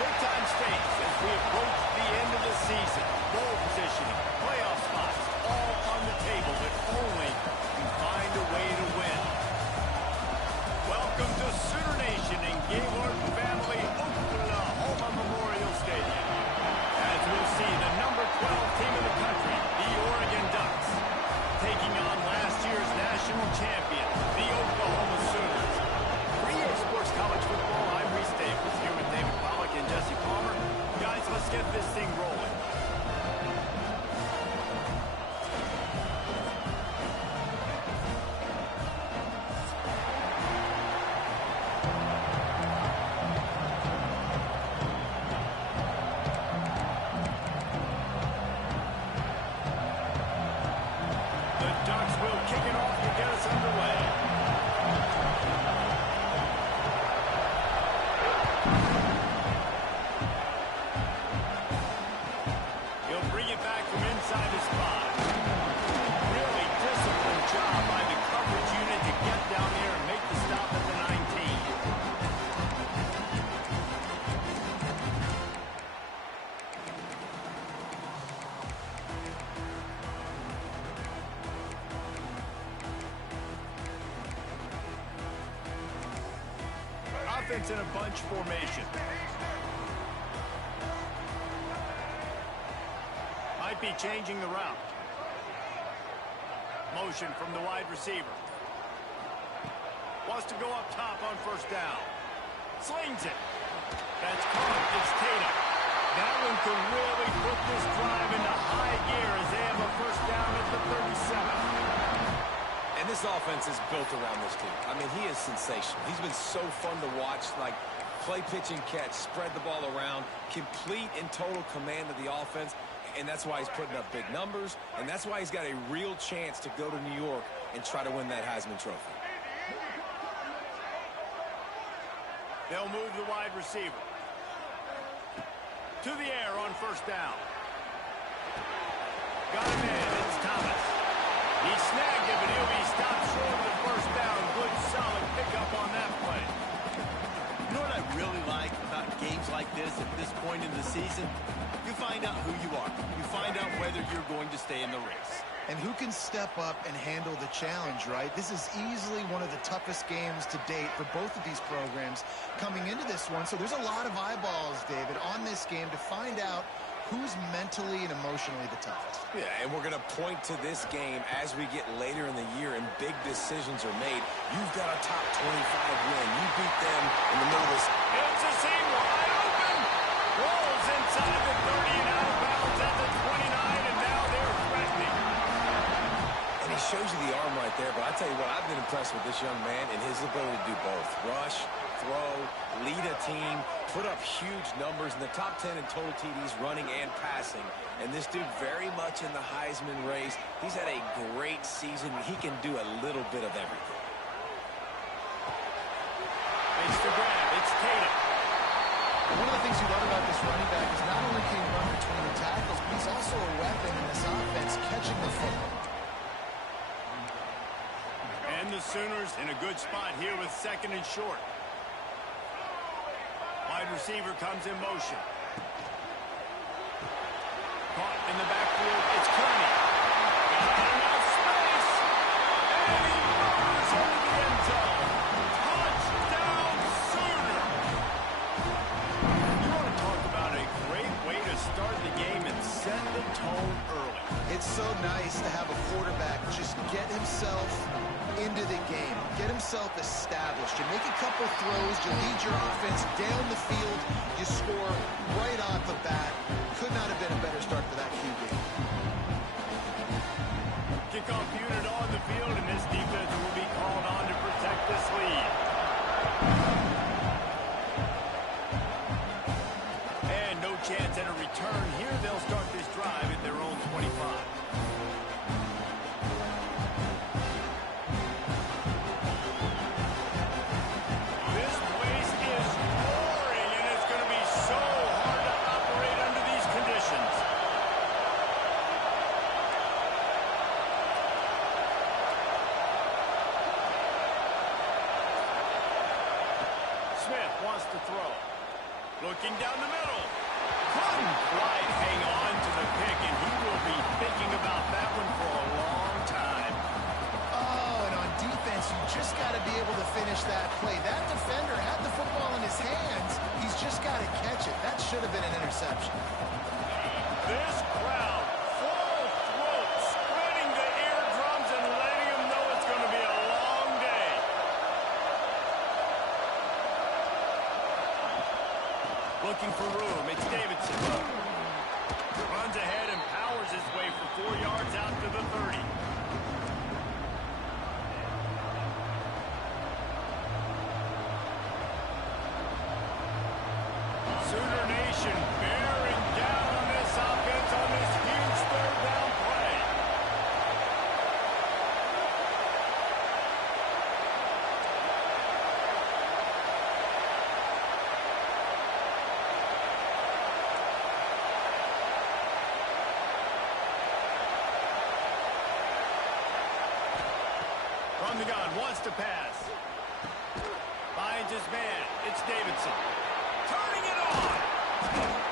Big-time stakes as we approach the end of the season. Goal positioning, playoff spots, all on the table if only you find a way to win. Welcome to Sooner Nation in Gaylord Family Oklahoma Memorial Stadium. As we'll see the number 12 team in the country, the Oregon Ducks, taking on last year's national champion, the Oklahoma Sooners. For EA Sports College Football, I'm Reese Davis, here with David Pollack and Jesse Palmer. Guys, let's get this thing rolling. The Ducks will kick it off to get us underway. He'll bring it back from inside his spot. Really disciplined job by the coverage unit to get down there and make the stop at the 19. Offense in a bunch formation. Might be changing the route. Motion from the wide receiver. Wants to go up top on first down. Slings it. That's caught. It's Tatum. That one could really put this drive into high gear as they have a first down at the 37. And this offense is built around this team. I mean, he is sensational. He's been so fun to watch, like play, pitch, and catch, spread the ball around, complete and total command of the offense, and that's why he's putting up big numbers, and that's why he's got a real chance to go to New York and try to win that Heisman Trophy. They'll move the wide receiver. To the air on first down. Got him in. It's Thomas. He snagged it, but he'll be stopped short of the first down. Good, solid pickup on that play. You know what I really like about games like this at this point in the season? You find out who you are. You find out whether you're going to stay in the race. And who can step up and handle the challenge, right? This is easily one of the toughest games to date for both of these programs coming into this one. So there's a lot of eyeballs, David, on this game to find out who's mentally and emotionally the toughest. Yeah, and we're going to point to this game as we get later in the year and big decisions are made. You've got a top 25 win. You beat them in the middle of this. It's a seam wide open. Rolls inside the 30 and out of bounds at the 29, and now they're threatening. And he shows you the arm right there, but I tell you what, I've been impressed with this young man and his ability to do both. Rush, throw, lead a team, put up huge numbers in the top 10 in total TDs running and passing. And this dude very much in the Heisman race. He's had a great season. He can do a little bit of everything. It's the grab. It's Tatum. One of the things you love about this running back is not only can he run between the tackles, but he's also a weapon in this offense, catching the football. And the Sooners in a good spot here with second and short. Wide receiver comes in motion. Caught in the backfield. It's Kearney. Got enough space. And he himself into the game, get himself established. You make a couple throws, you lead your offense down the field, you score right off the bat. Could not have been a better start for that QB. Kickoff unit on the field, and this defense will be called on to protect this lead. And no chance at a return here. They'll start this drive at their own 25. This place is roaring, and it's going to be so hard to operate under these conditions. Smith wants to throw. Looking down the middle. Couldn't quite hang on to the pick, and he will be thinking about that one for a long time. Oh, and on defense, you just got to be able to finish that play. That defender had the football in his hands. He's just got to catch it. That should have been an interception. This crowd, full throat, spreading the eardrums and letting them know it's going to be a long day. Looking for room. It's Davidson. Runs ahead and powers his way for 4 yards out to the 30. Sooner Nation bearing down on this offense on this huge third down play. From the gun, wants to pass. Finds his man. It's Davidson. Turning it on.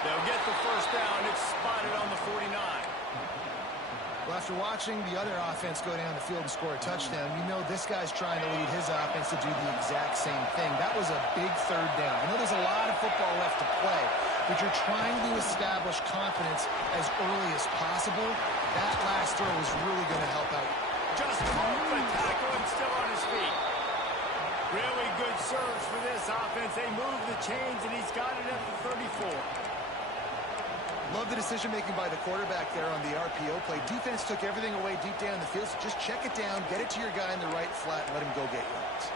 They'll get the first down. It's spotted on the 49. Well, after watching the other offense go down the field and score a touchdown, you know this guy's trying to lead his offense to do the exact same thing. That was a big third down. I know there's a lot of football left to play, but you're trying to establish confidence as early as possible. That last throw is really going to help out. Just off the tackle and still on his feet. Really good serves for this offense. They move the chains, and he's got it at the 34. Love the decision-making by the quarterback there on the RPO play. Defense took everything away deep down in the field, so just check it down, get it to your guy in the right flat, and let him go get yards.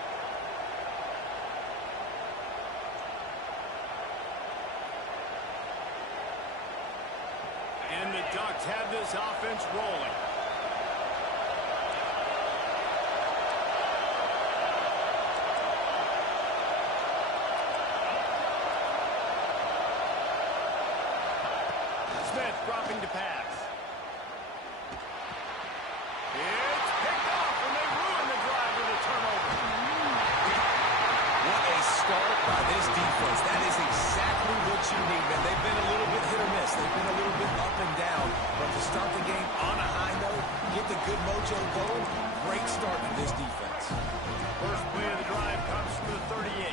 And the Ducks have this offense rolling. Smith dropping to pass. It's picked off, and they ruin the drive with a turnover. What a start by this defense. That is exactly what you need, man. They've been a little bit hit or miss. They've been a little bit up and down. But to start the game on a high note, get the good mojo going, great start for this defense. First play of the drive comes from the 38.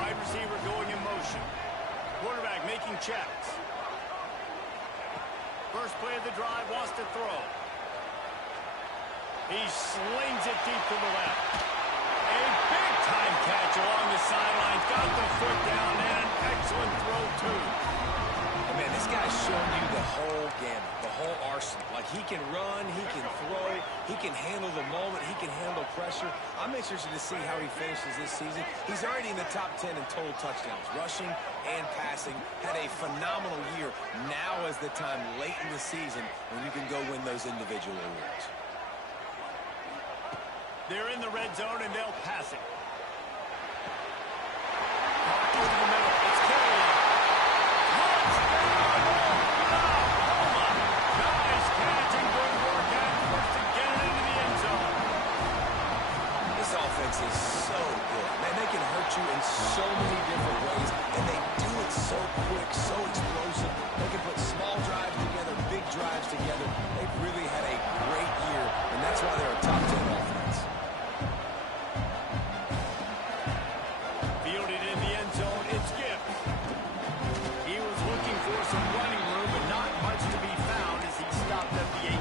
Wide receiver going in motion. Quarterback making checks. First play of the drive, wants to throw. He slings it deep to the left. A big-time catch along the sidelines. Got the foot down and an excellent throw, too. And man, this guy's showing you the whole gamut, the whole arsenal. Like, he can run, he can throw, he can handle the moment, he can handle pressure. I'm interested to see how he finishes this season. He's already in the top 10 in total touchdowns, rushing and passing. Had a phenomenal year. Now is the time late in the season when you can go win those individual awards. They're in the red zone, and they'll pass it. Over the middle. It's Kelly. Touchdown, Oklahoma. Nice catch and good work afterwards to get it into the end zone. This offense is so good. Man, they can hurt you in so many different ways, and they do it so quick, so explosive. They can put small drives together, big drives together. They've really had a great year, and that's why they're a top 10 offense. Fielded in the end zone, it's Gibbs. He was looking for some running room, but not much to be found as he stopped at the 18.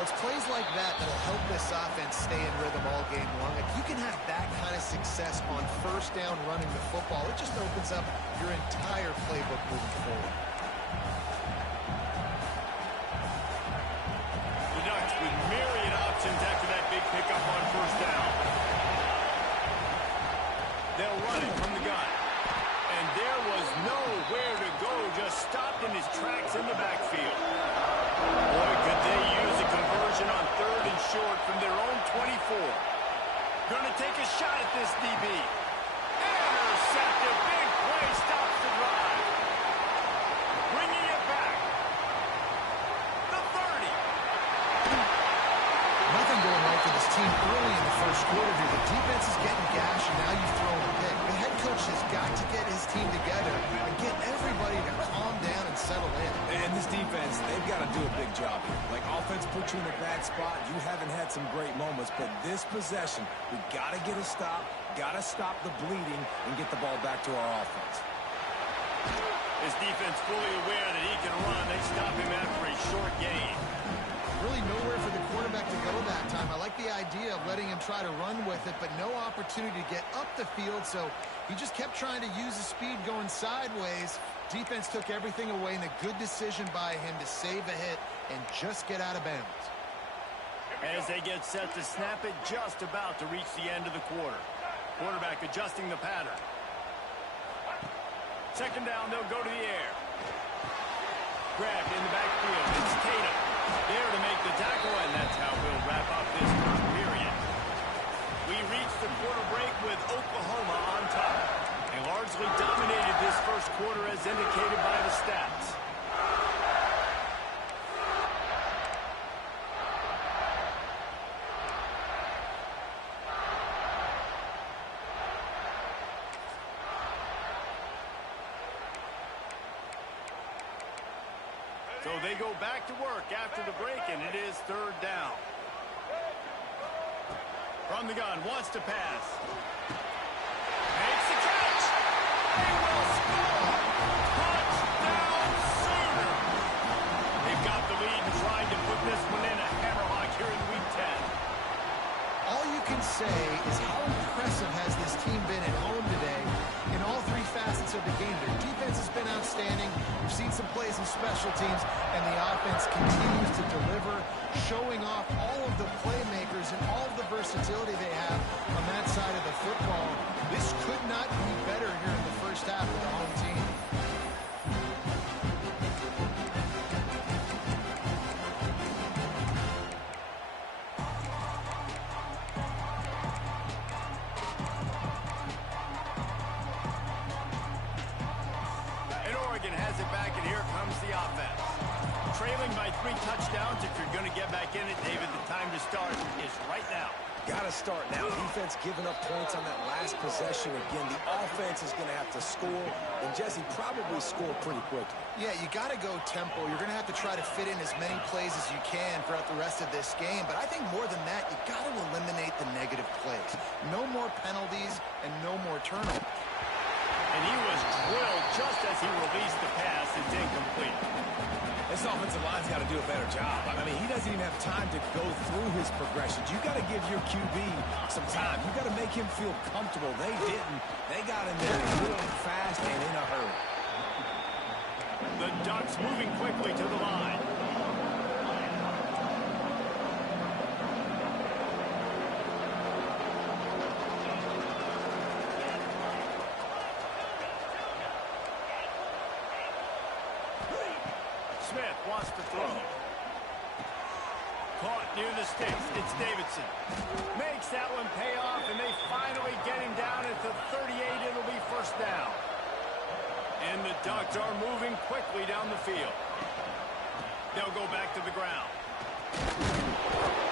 Well, it's plays like that that'll help this offense stay in rhythm all game long. If you can have that kind of success on first down running the football, it just opens up your entire playbook moving forward. The Ducks with myriad options after that big pickup on first down. They'll run it from the gun. And there was nowhere to go, just stopped in his tracks in the backfield. Boy, could they use a conversion on 3rd and short from their own 24. Going to take a shot at this DB. Intercepted. Big play stops the drive. Bringing it back. The 30. Nothing going right for this team early in the first quarter here. The defense is getting gashed, and now you've thrown a pick. The head coach has got to get his team together and get everybody to calm down and settle in. And this defense, they've got to do a big job here. Like, offense put you in a bad spot. You haven't had some great moments, but this possession, we got to get a stop, got to stop the bleeding, and get the ball back to our offense. His defense fully aware that he can run. They stop him after a short gain. Really nowhere for the quarterback to go that time. I like the idea of letting him try to run with it, but no opportunity to get up the field, so he just kept trying to use the speed going sideways. Defense took everything away, and a good decision by him to save a hit and just get out of bounds. As they get set to snap it, just about to reach the end of the quarter. Quarterback adjusting the pattern. Second down, they'll go to the air. Grabbed in the backfield. It's Tatum. There to make the tackle, and that's how we'll wrap up this first period. We reached the quarter break with Oklahoma on top. They largely dominated this first quarter as indicated by the stats. So they go back to work after the break, and it is 3rd down. From the gun, wants to pass. Makes the catch. They will score. Touchdown, Sooners. They've got the lead and trying to put this one in a hammerlock here in Week 10. All you can say is how impressive has this team been at home today in all three facets of the game. Their defense has been outstanding. We've seen some plays in special teams, and the offense continues to deliver, showing off all of the playmakers and all of the versatility they have on that side of the football. This could not be better here in the first half of the home team. Has it back, and here comes the offense. Trailing by 3 touchdowns. If you're going to get back in it, David, the time to start is right now. Got to start now. Defense giving up points on that last possession. Again, the offense is going to have to score, and Jesse probably score pretty quickly. Yeah, you got to go tempo. You're going to have to try to fit in as many plays as you can throughout the rest of this game. But I think more than that, you got to eliminate the negative plays. No more penalties and no more turnovers. And he was drilled just as he released the pass. It's incomplete. This offensive line's got to do a better job. I mean, he doesn't even have time to go through his progressions. You got to give your QB some time. You got to make him feel comfortable. They didn't. They got in there really fast and in a hurry. The Ducks moving quickly to the line. Smith wants to throw. Caught near the sticks. It's Davidson. Makes that one pay off, and they finally get him down at the 38. It'll be first down. And the Ducks are moving quickly down the field. They'll go back to the ground.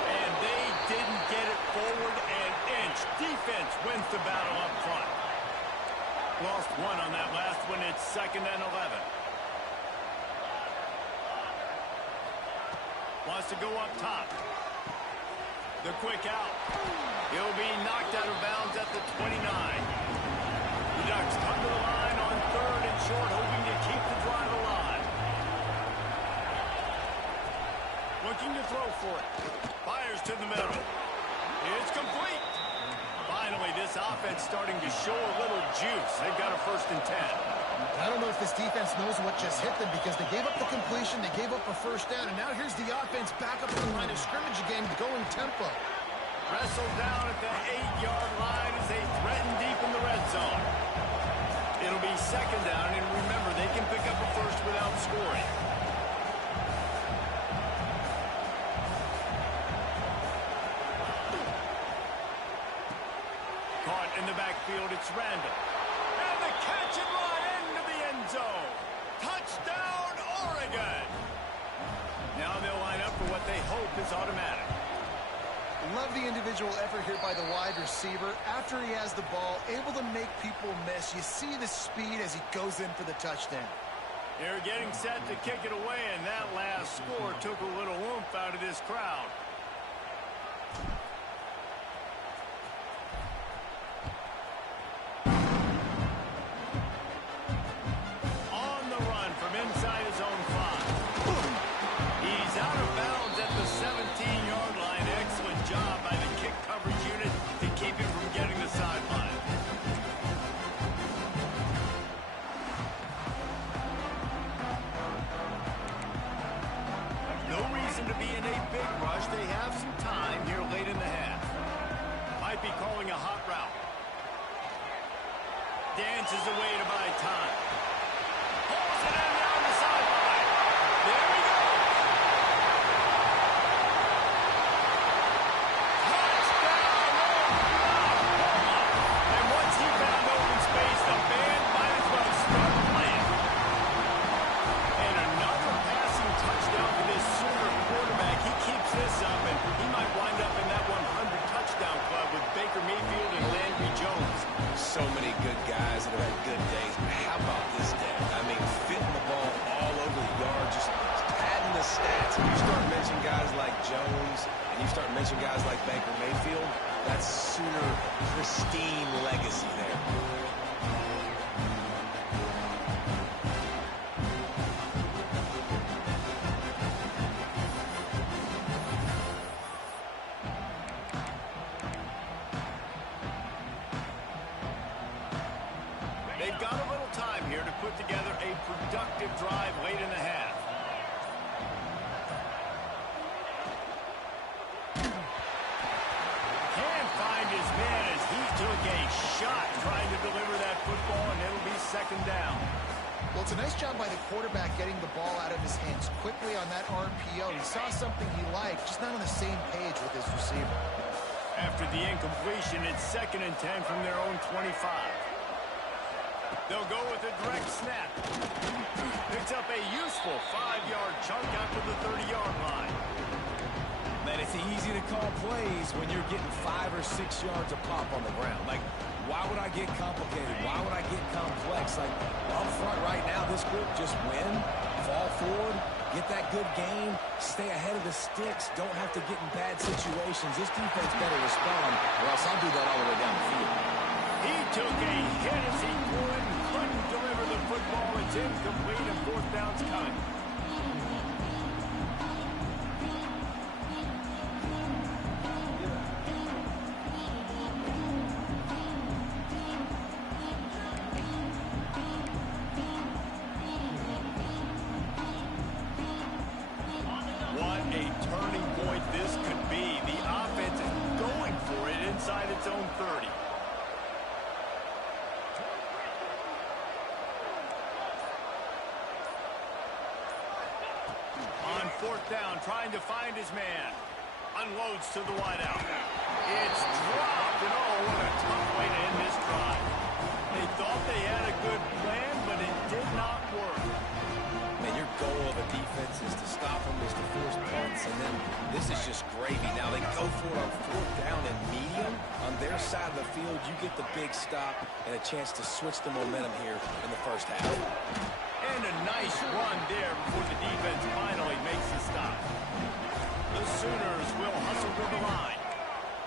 And they didn't get it forward an inch. Defense wins the battle up front. Lost one on that last one. It's 2nd and 11. Wants to go up top. The quick out. He'll be knocked out of bounds at the 29. The Ducks come to the line on 3rd and short, hoping to keep the drive alive. Looking to throw for it. Fires to the middle. It's complete. Finally, this offense starting to show a little juice. They've got a 1st and 10. I don't know if this defense knows what just hit them because they gave up the completion, they gave up a 1st down, and now here's the offense back up at the line of scrimmage again, going tempo. Wrestled down at the 8-yard line as they threaten deep in the red zone. It'll be 2nd down, and remember, they can pick up a 1st without scoring. Caught in the backfield, it's Randall. And the catch and run into the end zone. Touchdown, Oregon! Now they'll line up for what they hope is automatic. Love the individual effort here by the wide receiver. After he has the ball, able to make people miss. You see the speed as he goes in for the touchdown. They're getting set to kick it away, and that last score took a little oomph out of this crowd. On the run from inside his own 5. He's out of bounds at the 17-yard line. Excellent job by the kick coverage unit to keep him from getting the sideline. No reason to be in a big rush. They have some time here late in the half. Might be calling a hot route. Dances away to buy time. Pulls it in down the sideline. There we go. Touchdown, Oklahoma. And once he found open space, the band might as well start playing. And another passing touchdown for this Sooner quarterback. He keeps this up, and he might wind up in that 100 touchdown club with Baker Mayfield and Landry Jones. So many good guys that have had good days, but how about this day? I mean, fitting the ball all over the yard, just padding the stats. And you start mentioning guys like Jones, and you start mentioning guys like Baker Mayfield, that's Sooner pristine legacy there. They've got a little time here to put together a productive drive late in the half. Can't find his man as he took a shot trying to deliver that football, and it'll be 2nd down. Well, it's a nice job by the quarterback getting the ball out of his hands quickly on that RPO. He saw something he liked, just not on the same page with his receiver. After the incompletion, it's 2nd and 10 from their own 25. They'll go with a direct snap. Picks up a useful 5-yard chunk out to the 30-yard line. Man, it's easy to call plays when you're getting 5 or 6 yards a pop on the ground. Like, why would I get complicated? Why would I get complex? Like, up front right now, this group just win, fall forward, get that good game, stay ahead of the sticks, don't have to get in bad situations. This defense better respond, or else I'll do that all the way down the field. He took a hit as he could and couldn't deliver the football. It's incomplete and 4th down's coming. What a turning point this could be. The offense is going for it inside its own 30. On 4th down, trying to find his man. Unloads to the wideout. It's dropped, and oh, what a tough way to end this drive. They thought they had a good plan, but it did not work. Man, your goal of a defense is to stop them, is to force punts, and then this is just gravy. Now they go for it on 4th down and medium. On their side of the field, you get the big stop and a chance to switch the momentum here in the 1st half. And a nice run there before the defense finally makes the stop. The Sooners will hustle to the line.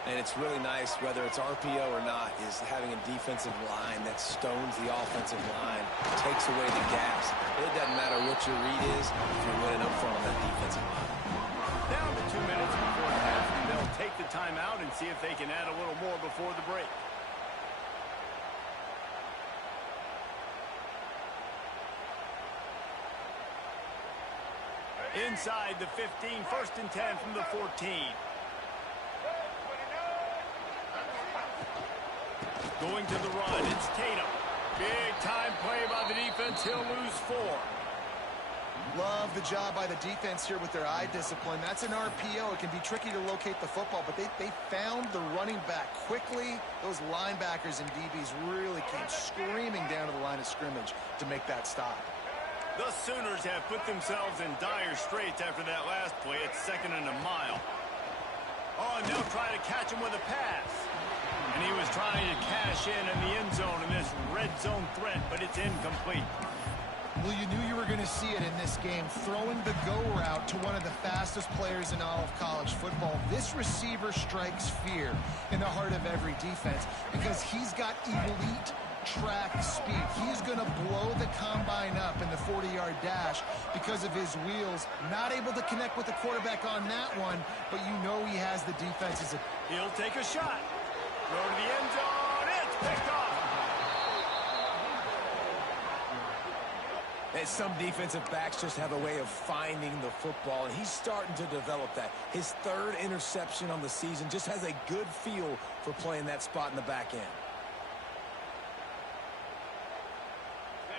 And it's really nice, whether it's RPO or not, is having a defensive line that stones the offensive line, takes away the gaps. It doesn't matter what your read is if you're winning up front on that defensive line. timeout and see if they can add a little more before the break. Inside the 15, 1st and 10 from the 14. Going to the run, it's Tatum. Big time play by the defense, he'll lose 4. Love the job by the defense here with their eye discipline. That's an RPO. It can be tricky to locate the football, but they found the running back quickly. Those linebackers and DBs really came screaming down to the line of scrimmage to make that stop. The Sooners have put themselves in dire straits after that last play. It's 2nd and a mile. Oh, and they'll try to catch him with a pass. And he was trying to cash in the end zone in this red zone threat, but it's incomplete. Well, you knew you were going to see it in this game, throwing the go route to one of the fastest players in all of college football. This receiver strikes fear in the heart of every defense because he's got elite track speed. He's going to blow the combine up in the 40-yard dash because of his wheels. Not able to connect with the quarterback on that one, but you know he has the defenses. He'll take a shot. Throw to the end zone. It's picked off. And some defensive backs just have a way of finding the football, and he's starting to develop that. His 3rd interception on the season, just has a good feel for playing that spot in the back end.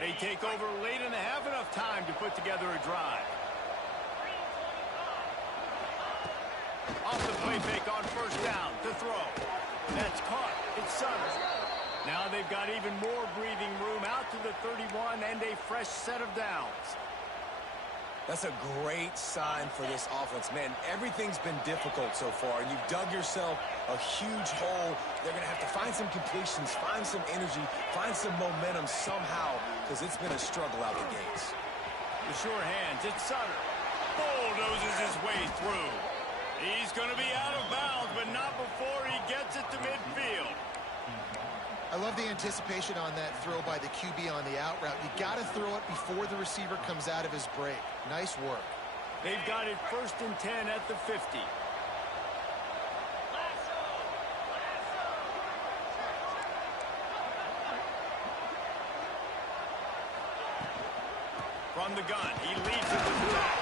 They take over late and have enough time to put together a drive. Off the play fake on 1st down to throw. That's caught. It's Sutter. Now they've got even more breathing room out to the 31 and a fresh set of downs. That's a great sign for this offense. Man, everything's been difficult so far, and you've dug yourself a huge hole. They're going to have to find some completions, find some energy, find some momentum somehow, because it's been a struggle out the gates. The sure hands, it's Sutter. Bulldozes his way through. He's going to be out of bounds, but not before he gets it to midfield. I love the anticipation on that throw by the QB on the out route. You got to throw it before the receiver comes out of his break. Nice work. They've got it 1st and 10 at the 50. From the gun, he leads it to throw.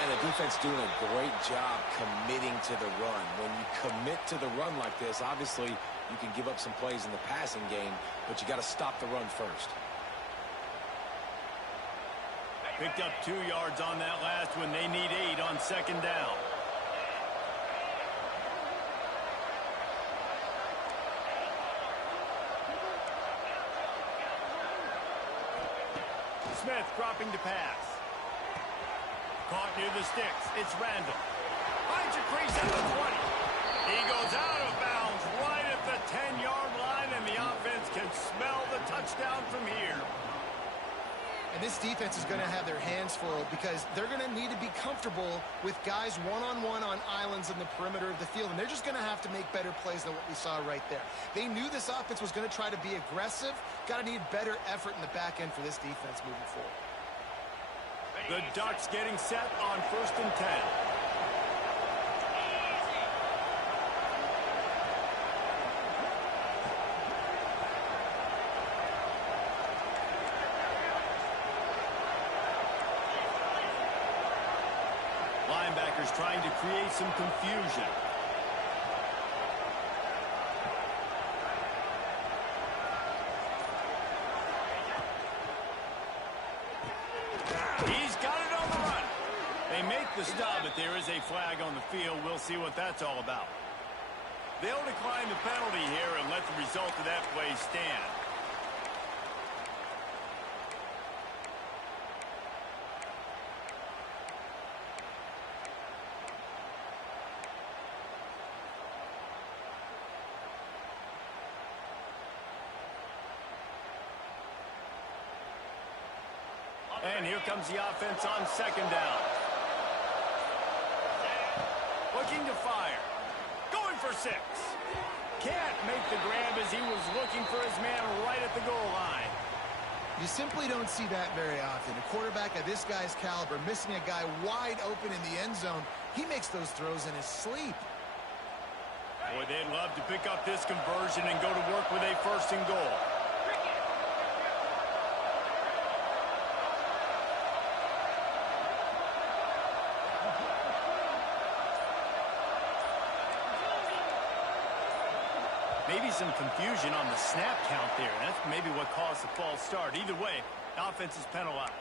And the defense doing a great job committing to the run. When you commit to the run like this, obviously you can give up some plays in the passing game, but you got to stop the run first. Picked up 2 yards on that last one. They need 8 on 2nd down. Smith dropping to pass. Caught near the sticks. It's Randall. Finds a crease at the 20. He goes out of bounds right at the 10-yard line, and the offense can smell the touchdown from here. And this defense is going to have their hands full because they're going to need to be comfortable with guys one-on-one on islands in the perimeter of the field, and they're just going to have to make better plays than what we saw right there. They knew this offense was going to try to be aggressive. Got to need better effort in the back end for this defense moving forward. The Ducks getting set on 1st and 10. Linebackers trying to create some confusion. He's got it on the run. They make the stop, but there is a flag on the field. We'll see what that's all about. They'll decline the penalty here and let the result of that play stand. And here comes the offense on 2nd down. Looking to fire. Going for 6. Can't make the grab as he was looking for his man right at the goal line. You simply don't see that very often. A quarterback of this guy's caliber missing a guy wide open in the end zone. He makes those throws in his sleep. Boy, they'd love to pick up this conversion and go to work with a first and goal. Maybe some confusion on the snap count there. That's maybe what caused the false start. Either way, the offense is penalized.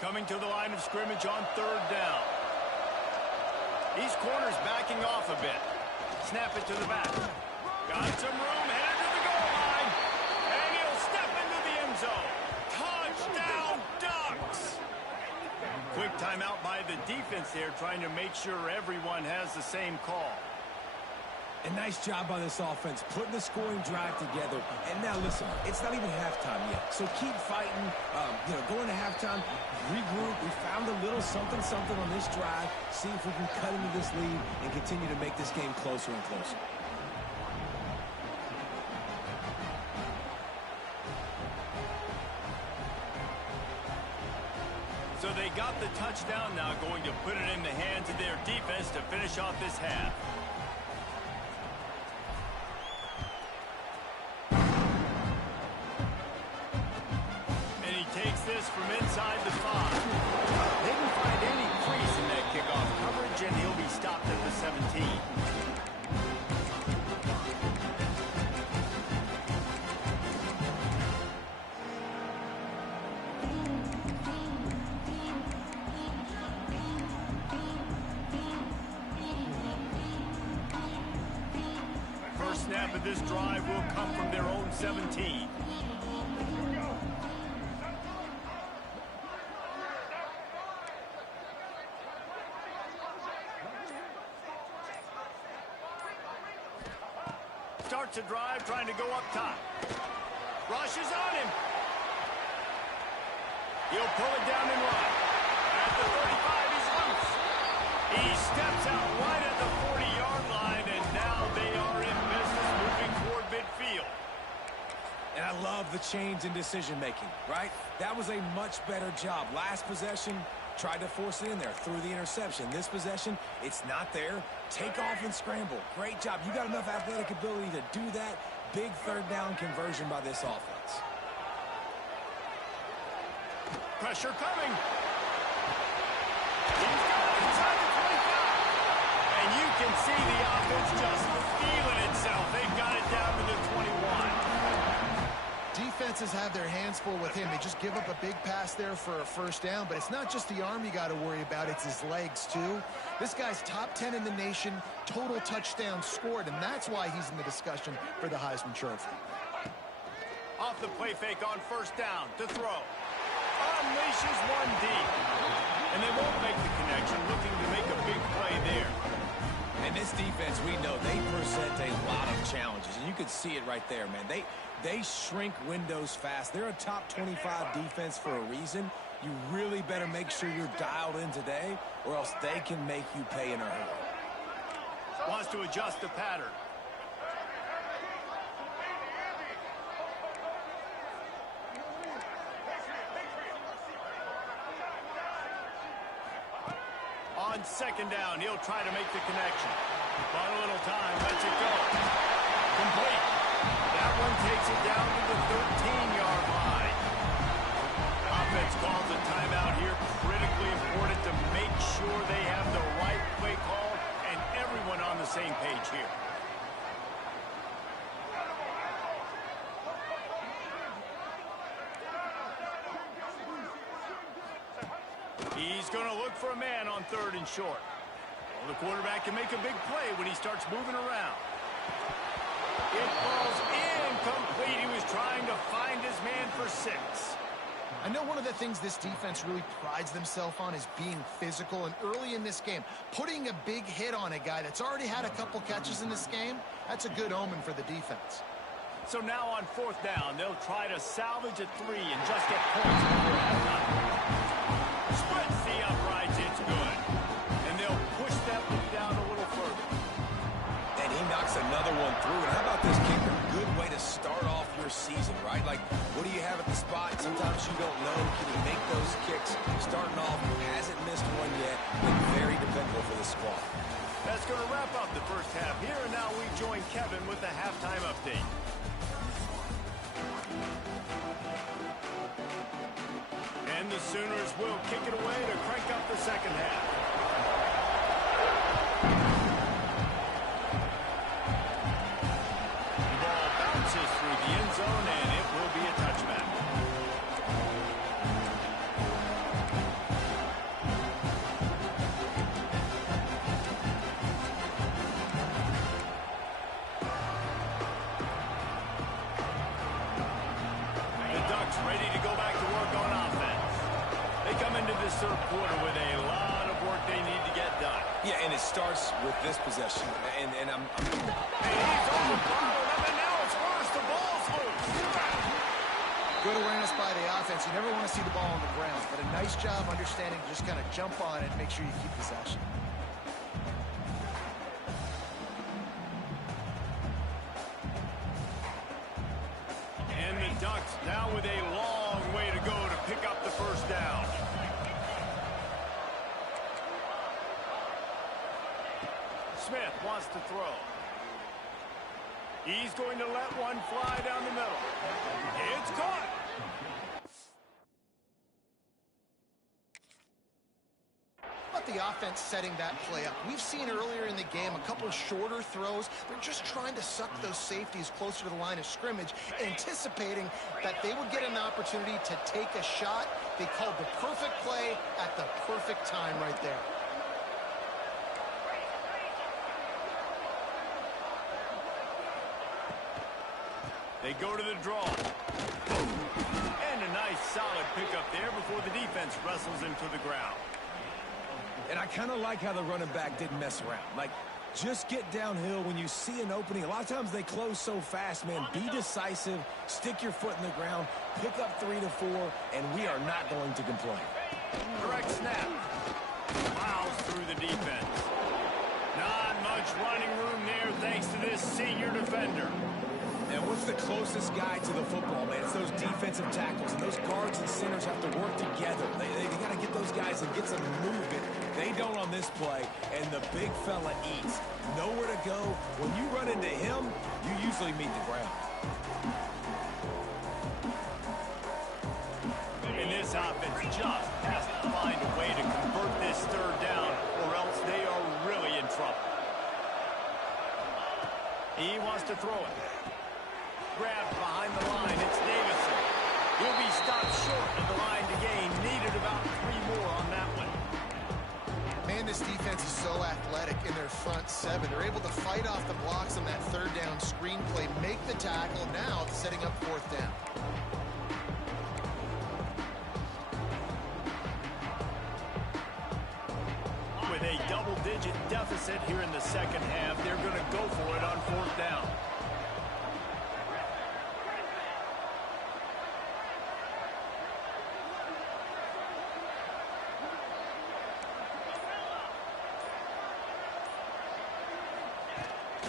Coming to the line of scrimmage on third down. These corners backing off a bit. Snap it to the back. Got some room, headed to the goal line. And he'll step into the end zone. Touchdown, Ducks! Quick timeout by the defense there, trying to make sure everyone has the same call. A nice job by this offense, putting the scoring drive together. And now, listen, it's not even halftime yet. So keep fighting, going to halftime, regroup. We found a little something on this drive. See if we can cut into this lead and continue to make this game closer and closer. So they got the touchdown, now going to put it in the hands of their defense to finish off this half. And he takes this from inside the 5. They didn't find any crease in that kickoff coverage, and he'll be stopped at the 17. Snap of this drive will come from their own 17. Starts a drive, trying to go up top. Rushes on him. He'll pull it down and run. At the 35, he's loose. He steps out right at the 40-yard line, and now they are in business moving toward midfield. And I love the change in decision-making, right? That was a much better job. Last possession, tried to force it in there, threw the interception. This possession, it's not there. Take off and scramble. Great job. You got enough athletic ability to do that. Big third down conversion by this offense. Pressure coming. He's got it inside the 25. And you can see the offense just feeling itself. They've got it down to the 21. Defenses have their hands full with him. They just give up a big pass there for a first down, but it's not just the arm you got to worry about, it's his legs too. This guy's top 10 in the nation, total touchdowns scored, and that's why he's in the discussion for the Heisman Trophy. Off the play fake on first down to throw. Unleashes one deep. And they won't make the connection, looking to make a big play there. And this defense, we know, they present a lot of challenges. And you can see it right there, man. They shrink windows fast. They're a top 25 defense for a reason. You really better make sure you're dialed in today, or else they can make you pay in a hurry. Wants to adjust the pattern. On second down, he'll try to make the connection. But a little time, lets it go. Complete. That one takes it down to the 13-yard line. Offense calls a timeout here. Critically important to make sure they have the right play call and everyone on the same page here. He's going to look for a man on third and short. Well, the quarterback can make a big play when he starts moving around. It falls incomplete. He was trying to find his man for 6. I know one of the things this defense really prides themselves on is being physical, and early in this game, putting a big hit on a guy that's already had a couple catches in this game, that's a good omen for the defense. So now on fourth down, they'll try to salvage a 3 and just get points before halftime. Splits the uprights, it's good. And they'll push that one down a little further. And he knocks another one through. And how about this kicker? Good way to start off your season, right? Like, what do you have at the spot? Sometimes you don't know. Can he make those kicks? Starting off, hasn't missed first half here, and now we join Kevin with the halftime update. And the Sooners will kick it away to crank up the second half. The ball bounces through the end zone, and it will be a touchback. Ready to go back to work on offense. They come into this third quarter with a lot of work they need to get done. Yeah, and it starts with this possession. And he's on the ball, and now it's worse. The ball's loose. Good awareness by the offense. You never want to see the ball on the ground, but a nice job understanding to just kind of jump on it and make sure you keep possession. Ducks now with a long way to go to pick up the first down. Smith wants to throw. He's going to let one fly down the middle. It's caught. The offense setting that play up. We've seen earlier in the game a couple shorter throws. They're just trying to suck those safeties closer to the line of scrimmage, anticipating that they would get an opportunity to take a shot. They called the perfect play at the perfect time right there. They go to the draw. And a nice solid pickup there before the defense wrestles him to the ground. And I kind of like how the running back didn't mess around. Like, just get downhill when you see an opening. A lot of times they close so fast, man. Be decisive, stick your foot in the ground, pick up 3 to 4, and we are not going to complain. Direct snap. Plows through the defense. Not much running room there thanks to this senior defender. And what's the closest guy to the football, man? It's those defensive tackles, and those guards and centers have to work together. They got to get those guys and get some movement. They don't on this play, and the big fella eats. Nowhere to go. When you run into him, you usually meet the ground. And this offense just has to find a way to convert this third down, or else they are really in trouble. He wants to throw it. Grabbed behind the line, it's Davison. He'll be stopped short of the line to gain. Needed about 3 more on that one. Man, this defense is so athletic in their front 7. They're able to fight off the blocks on that third down screen play, make the tackle. Now setting up 4th down. With a double-digit deficit here in the second half, they're going to go for it on 4th down.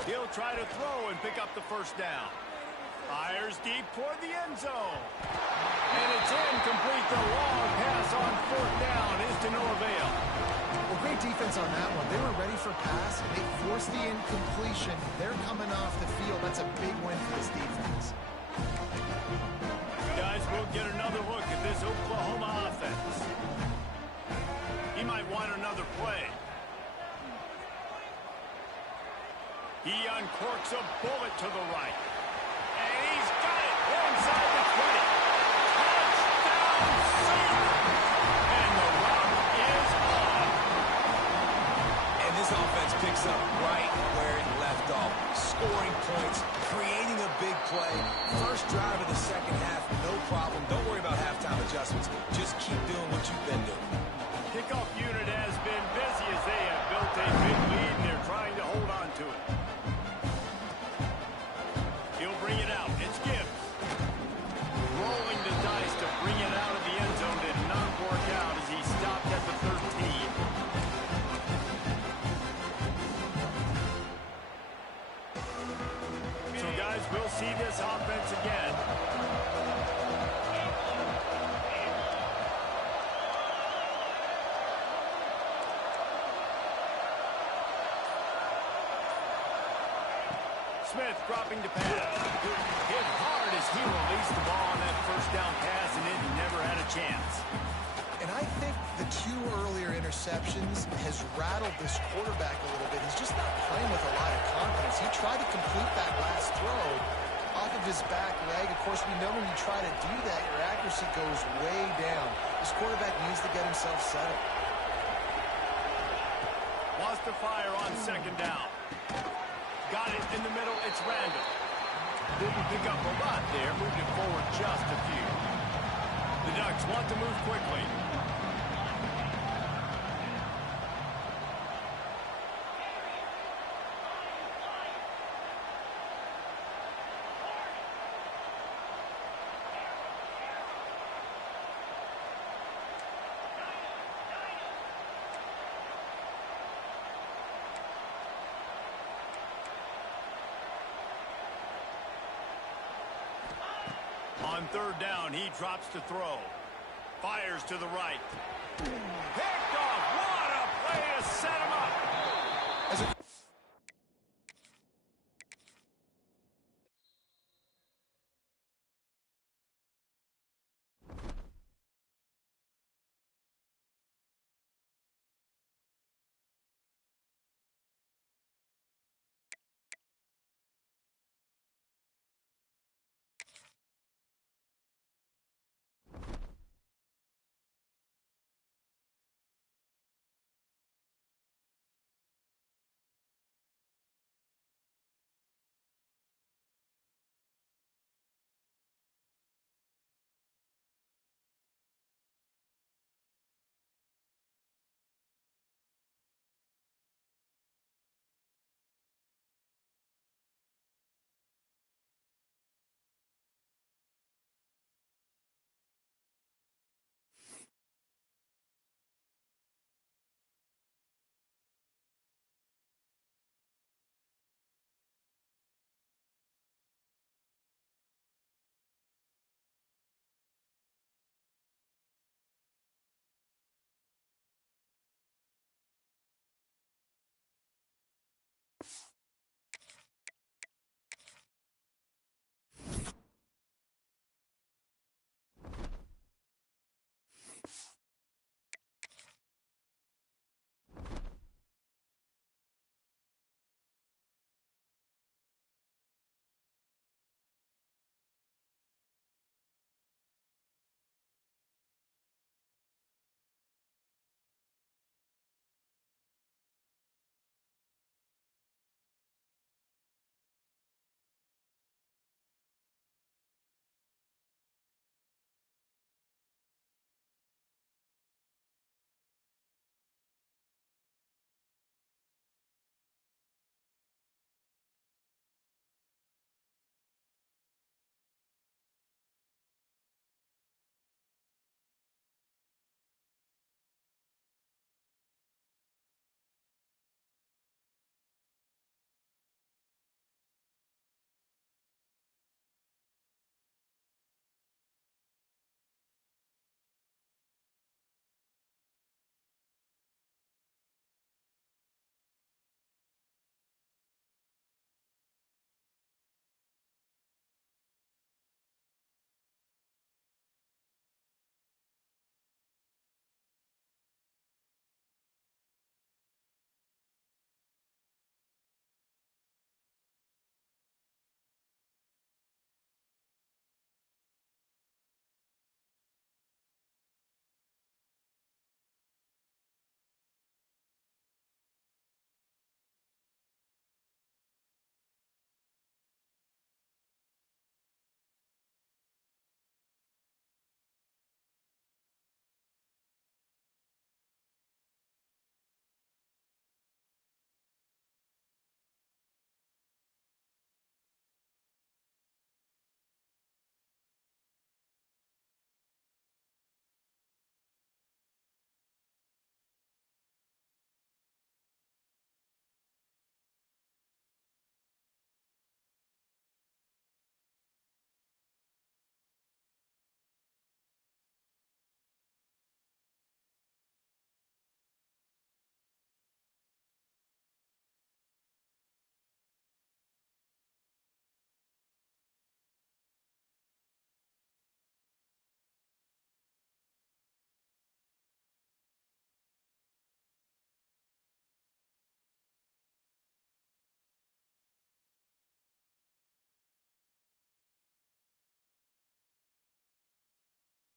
He'll try to throw and pick up the first down. Fires deep toward the end zone. And it's incomplete. The long pass on 4th down is to no avail. Well, great defense on that one. They were ready for pass, and they forced the incompletion. They're coming off the field. That's a big win for this defense. Guys, we'll get another look at this Oklahoma offense. He might want another play. He uncorks a bullet to the right. And he's got it inside the 20. Touchdown, Sooner! And the rock is on. And this offense picks up right where it left off. Scoring points, creating a big play. First drive of the second half, no problem. Don't worry about halftime adjustments. Just keep doing what you've been doing. Kickoff unit has been busy as they have built a big lead, and they're trying to hold on to it. He'll bring it out. It's Gibbs. Rolling the dice to bring it out of the end zone did not work out as he stopped at the 13. So, guys, we'll see this offense again. Smith dropping to pass. Hit hard as he released the ball on that first down pass, and it never had a chance. And I think the 2 earlier interceptions has rattled this quarterback a little bit. He's just not playing with a lot of confidence. He tried to complete that last throw off of his back leg. Of course, we know when you try to do that, your accuracy goes way down. This quarterback needs to get himself settled. Wants to fire on second down. Got it in the middle. It's Randall. Didn't pick up a lot there. Moved it forward just a few. The Ducks want to move quickly. On third down, he drops to throw. Fires to the right.